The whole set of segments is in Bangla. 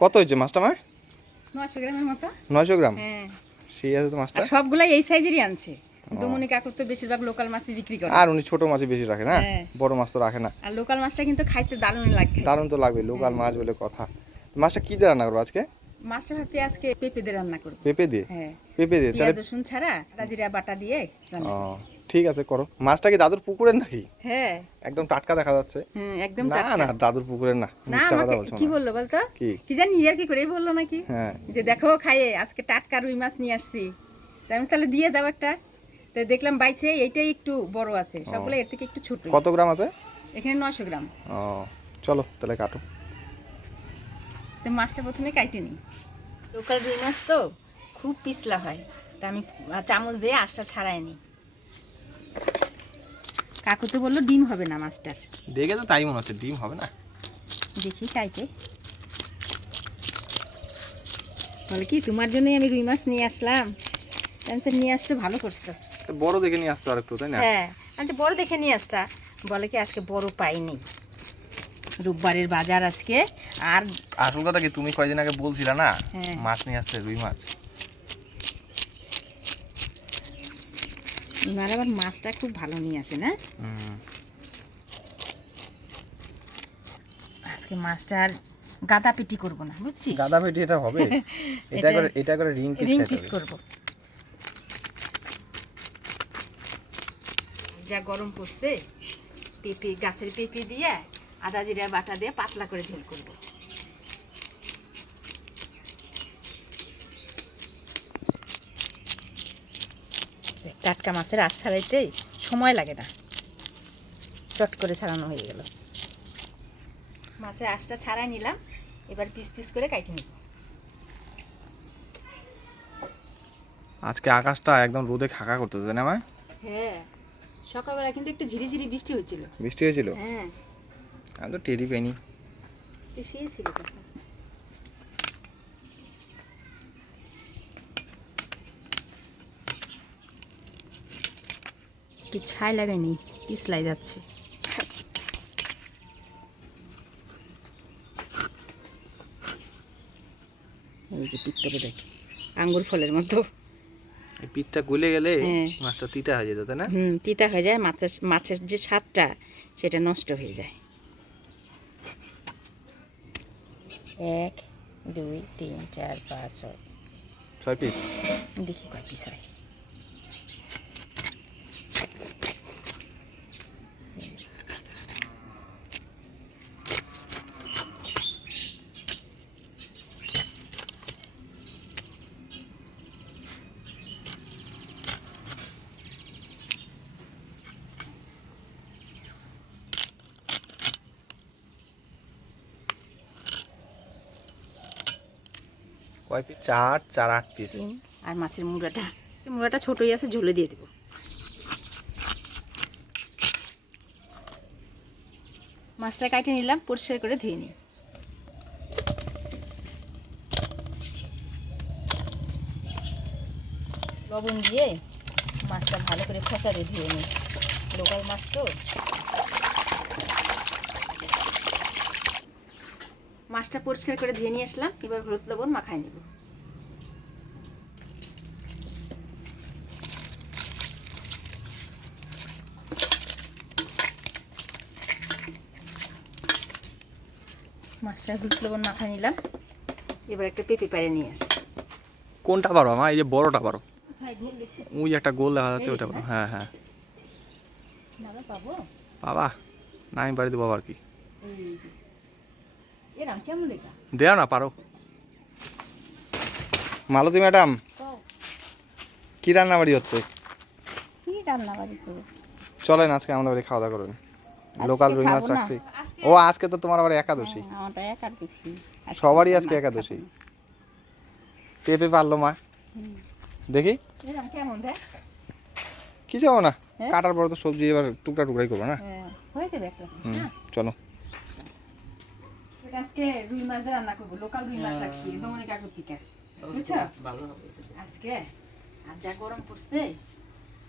কত হয়েছে মাছটা মা? নয়শো গ্রামের মতো। নয়শো গ্রাম? হ্যাঁ। সেই আছে তো মাছটা? সবগুলাই এই সাইজেরই আনছে। দমনি কাকুর তো বেশিরভাগ লোকাল মাছই বিক্রি করে। আর উনি ছোট মাছই বেশি রাখে না? হ্যাঁ। বড় মাছ তো রাখে না। আর লোকাল মাছটা কিন্তু খাইতে দারুণ লাগে। দারুণ তো লাগবে লোকাল মাছ বলে কথা। মাছটা কি দিয়ে রান্না করব আজকে? মাছটা ভাবছি আজকে পেঁপে দিয়ে রান্না করব। পেঁপে দিয়ে? হ্যাঁ। পেঁপে দিয়ে? তাহলে রসুন ছাড়া আদা জিরা বাটা দিয়ে রান্না। ঠিক আছে করো। মাছটা কি দাদুর পুকুরের নাকি? হ্যাঁ। একদম টাটকা দেখা যাচ্ছে। হ্যাঁ একদম না টাটকা। না দাদুর পুকুরের না। না মিথ্যা কথা আমাকে বলছো কি বলল বলতো? কি? কি জানি ইয়ার কি করে বলল নাকি? হ্যাঁ। যে দেখো খাইয়ে আজকে টাটকা রুই মাছ নিয়ে আসছি। তাই আমি তাহলে দিয়ে যাও একটা। তো দেখলাম বাইছে এইটাই একটু বড় আছে। সবগুলো এর থেকে একটু ছোট। কত গ্রাম আছে? এখানে নশো গ্রাম। ও চলো তাহলে কাটো। তো মাছটা প্রথমে কাইটে নিই। লোকাল রুই মাছ তো খুব পিছলা হয়। তা আমি চামচ দিয়ে আঁশটা ছাড়াই নিই। কাকু তো বলল ডিম হবে না মাছটার। দেখে তো তাই মনে হচ্ছে ডিম হবে না। দেখি কাইটে। বলে কি তোমার জন্যই আমি রুই মাছ নিয়ে আসলাম। টেনশন নিয়ে আসছো ভালো করছ। বড় দেখে নিয়ে আসতো আর একটু তাই না? হ্যাঁ আচ্ছা বড় দেখে নিয়ে আসতা। বলে কি আজকে বড় পাইনি। রোববারের বাজার আজকে আর আসল কথা কি তুমি কয়দিন আগে বলছিলা না হ্যাঁ। মাছ নিয়ে আসছে রুই মাছ? এবার আবার মাছটা খুব ভালো নিয়ে আসে না। আজকে মাছটার গাদা পেটি করব না বুঝছিস? গাদা পেটি এটা হবে। এটা করে এটা করে রিং রিং পিস পিস করব। যা গরম পড়ছে পেঁপে গাছের পেঁপে দিয়ে আদা জিরা বাটা দিয়ে পাতলা করে ঝোল করব। টাটকা মাছের আশ ছাড়াইতে সময় লাগে না। চট করে ছাড়ানো হয়ে গেল। মাছের আশটা ছাড়াই নিলাম এবার পিস পিস করে কাটি নিব। আজকে আকাশটা একদম রোদে খাকা করতেছে না ভাই? হ্যাঁ সকালবেলা কিন্তু একটু ঝিরিঝিরি বৃষ্টি হচ্ছিল। বৃষ্টি হয়েছিল? হ্যাঁ। আমি তো টেরি পাইনি। শুয়েছিল কি ছাই লাগেনি পিছলাই যাচ্ছে। এই যে পিত্তরে দেখ আঙ্গুর ফলের মতো। এই পিঠটা গলে গেলে হ্যাঁ। মাছটা তিতা হয়ে যেত না? হুম তিতা হয়ে যায় মাছের মাছের যে স্বাদটা সেটা নষ্ট হয়ে যায়। এক দুই তিন চার পাঁচ ছয়। ছয় পিস? দেখি কয় পিস হয়। কয় পিস চার চার, আট পিস আর মাছের মুড়াটা। মুড়াটা ছোটই আছে, ঝুলে দিয়ে দেবো। মাছটা কাটে নিলাম, পরিষ্কার করে ধুয়ে নিই। লবণ দিয়ে মাছটা ভালো করে ফেঁচারে ধুয়ে নিই। লোকাল মাছ তো। মাছটা পরিষ্কার করে ধুয়ে নিয়ে আসলাম এবার হলুদ লবণ মাখায় নেব। মাছটা হলুদ লবণ মাখায় নিলাম এবার একটা পেঁপে পাড়ে নিয়ে আসি। কোনটা পারো? মা এই যে বড়টা পারো। ওই একটা গোল দেখা যাচ্ছে ওটা পারো। হ্যাঁ হ্যাঁ। নামে পাবো? বাবা না আমি বাড়ি দেবো আবার কি। এই যে। এরম কেমন এটা? দেও না পারো। মালতী ম্যাডাম কি রান্না বাড়ি হচ্ছে? কি রান্না বাড়ি করব? চলেন আজকে আমাদের বাড়ি খাওয়া দাওয়া করবেন লোকাল রুই মাছ রাখছি। ও আজকে তো তোমার আবার একাদশী। আমারটা একাদশী। সবারই আজকে একাদশী। পেঁপে পারল মা। দেখি। এরম কেমন দেখ। কি যাব না। হ্যাঁ? কাটার পরে তো সবজি এবার টুকরা টুকরাই করব না? হ্যাঁ হয়ে হ্যাঁ চলো। আজকে রুই মাছ রান্না করব লোকাল রুই মাছ রাখছি দমনি কাকুর থেকে। বুঝছ? আজকে আর যা গরম পড়ছে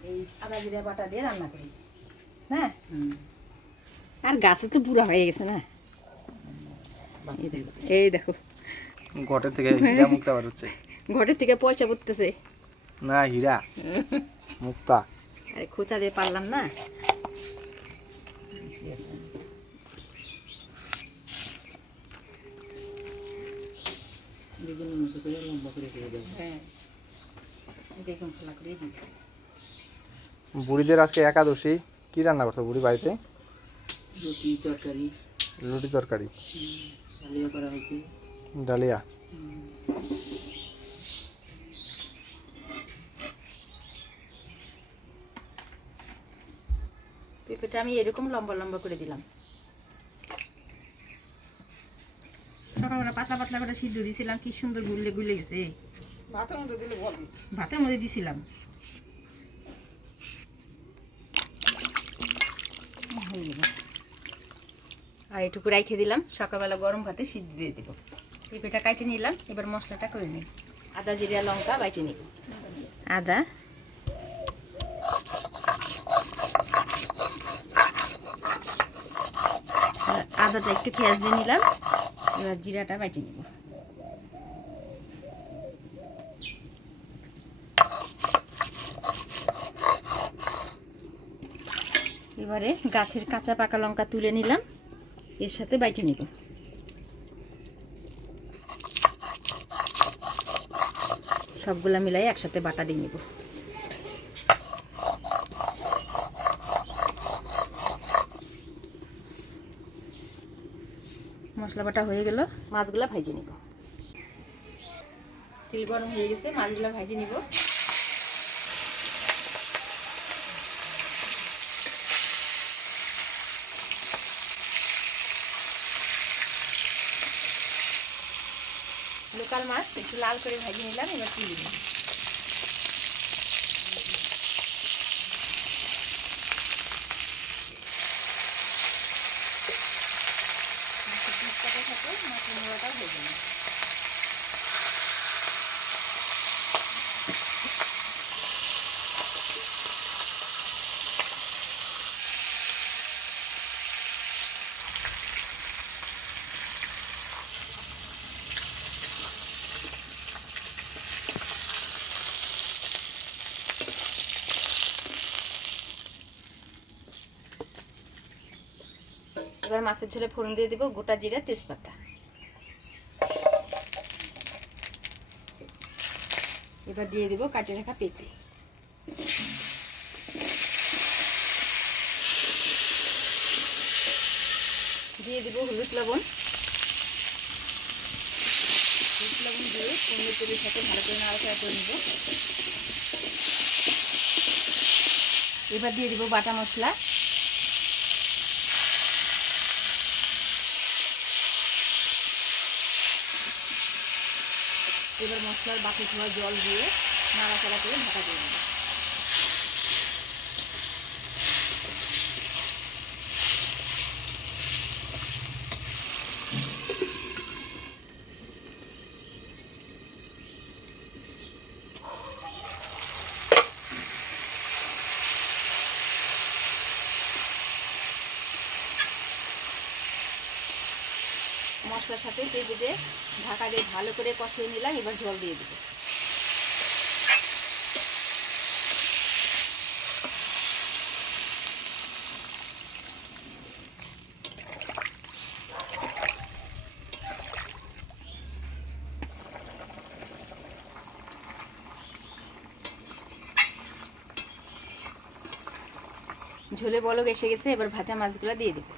এই আদা জিরা বাটা দিয়ে রান্না করি হ্যাঁ আর গাছে তো বুড়া হয়ে গেছে না? এই দেখো। ঘটের থেকে হীরা মুক্তা বার হচ্ছে। ঘরের থেকে পয়সা পড়তেছে। না হীরা। মুক্তা। আরে খোঁচা দিয়ে পারলাম না। হ্যাঁ। দেখুন খোলা করে দিই। বুড়িদের আজকে একাদশী। কি রান্না করছ বুড়ি বাড়িতে? রুটি তরকারি। রুটি তরকারি। ডালিয়া করা হয়েছে। ডালিয়া? পেঁপেটা আমি এরকম লম্বা লম্বা করে দিলাম। সকালবেলা পাতলা পাতলা করে সিদ্ধ দিছিলাম কি সুন্দর গুলে গুলে গেছে। ভাতের মধ্যে দিলে ভাতের মধ্যে দিছিলাম। আর একটু রাইখে দিলাম সকালবেলা গরম ভাতে সিদ্ধ দিয়ে দিব। পেঁপেটা কাটে নিলাম এবার মশলাটা করে নিই। আদা জিরা লঙ্কা বাইটে নিব। আদা। আদাটা একটু পেঁয়াজ দিয়ে নিলাম। এবার জিরাটা বাইটে নিব। এবারে গাছের কাঁচা পাকা লঙ্কা তুলে নিলাম, এর সাথে বাইটে নিব। সবগুলা মিলাই একসাথে বাটা দিয়ে নিব। মশলা বাটা হয়ে গেল, মাছগুলা ভাইজে নিব। তেল গরম হয়ে গেছে, মাছগুলা ভাইজে নিব। লোকাল মাছ একটু লাল করে ভাজি নিলাম, এবার তুলে নিলাম। এবার মাছের ঝোলে ফোড়ন দিয়ে দেবো গোটা জিরা তেজপাতা। এবার দিয়ে দেবো কাটে রাখা পেঁপে। দিয়ে দেবো হলুদ লবণ। হলুদ লবণ দিয়ে পনেরো তেলের সাথে ভালো করে নাড়াচাড়া করে নেব। এবার দিয়ে দেবো বাটা মশলা এবার মশলার বাকি ধোয়া জল দিয়ে নাড়াচাড়া করে ঢাকা দিয়ে দেবো মশলার সাথে পেঁপে দিয়ে ঢাকা দিয়ে ভালো করে কষিয়ে নিলাম, এবার জল দিয়ে দেবো। ঝোলে বলক এসে গেছে, এবার ভাজা মাছগুলো দিয়ে দেবো।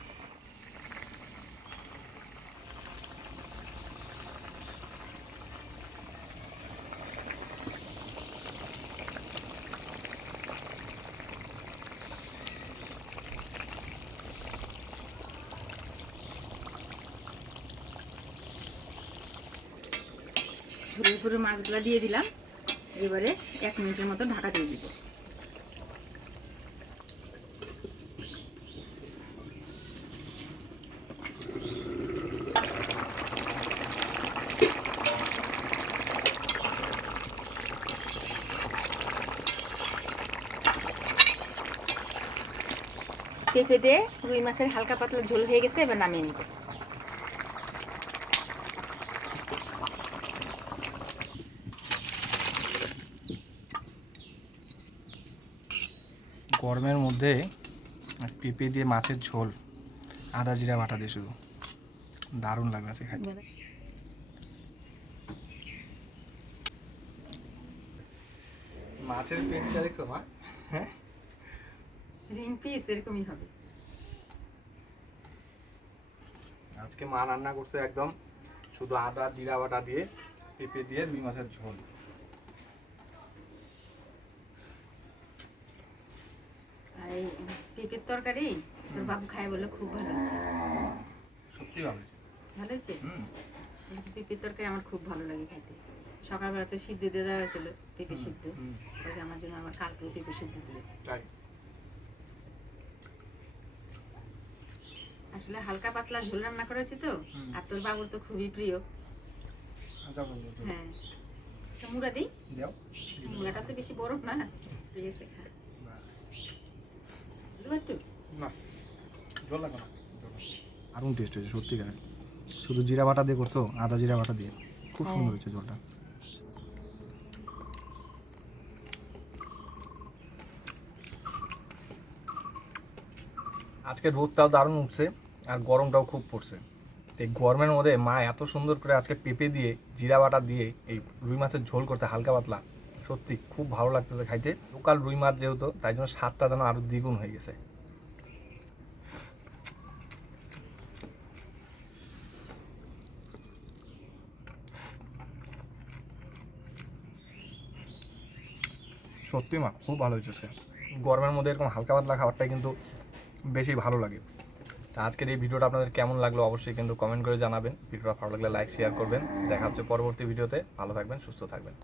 ঝুড়ি করে মাছগুলো দিয়ে দিলাম। এবারে এক মিনিটের মতো ঢাকা দিয়ে দিব। পেঁপে দিয়ে রুই মাছের হালকা পাতলা ঝোল হয়ে গেছে, এবার নামিয়ে নিব গরমের মধ্যে পেঁপে দিয়ে মাছের ঝোল আদা জিরা বাটা দিয়ে শুধু। দারুণ লাগবে আছে খাইতে। মাছের পেটটা দেখছ মা। রিং পিস এরকমই হবে। আজকে মা রান্না করছে একদম শুধু আদা জিরা বাটা দিয়ে পেঁপে দিয়ে রুই মাছের ঝোল আর এই পেঁপের তরকারি? তোর বাবু খায় বলে খুব ভালো হয়েছে। সত্যি ভালো ভালো হয়েছে? পেঁপের তরকারি আমার খুব ভালো লাগে খেতে সকালবেলা তো সিদ্ধ দিয়ে দেওয়া হয়েছিল পেঁপে সিদ্ধ। তাই আমার জন্য আমার কালকেও পেঁপে সিদ্ধ তাই। আসলে হালকা পাতলা ঝোল রান্না করেছি তো আর তোর বাবুর তো খুবই প্রিয়। হ্যাঁ। মুড়া দিই? দাও। মুড়াটা তো বেশি বরফ না। ঠিক আছে খা। একটু। না জল লাগবে না। দারুণ টেস্ট হয়েছে সত্যি কেন শুধু জিরা বাটা দিয়ে করছ আদা জিরা বাটা দিয়ে? খুব হ্যাঁ। সুন্দর হয়েছে জলটা। আজকে রোদটাও দারুণ উঠছে আর গরমটাও খুব পড়ছে। তো এই গরমের মধ্যে মা এত সুন্দর করে আজকে পেঁপে দিয়ে জিরা বাটা দিয়ে এই রুই মাছের ঝোল করতে হালকা পাতলা। সত্যি খুব ভালো লাগতেছে খাইতে। লোকাল রুই মাছ যেহেতু তাই জন্য স্বাদটা যেন আরও দ্বিগুণ হয়ে গেছে। সত্যি মা খুব ভালো হয়েছে গরমের মধ্যে এরকম হালকা পাতলা খাবারটাই কিন্তু বেশি ভালো লাগে। তা আজকের এই ভিডিওটা আপনাদের কেমন লাগল অবশ্যই কিন্তু কমেন্ট করে জানাবেন। ভিডিওটা ভালো লাগলে লাইক শেয়ার করবেন। দেখা হচ্ছে পরবর্তী ভিডিওতে। ভালো থাকবেন সুস্থ থাকবেন।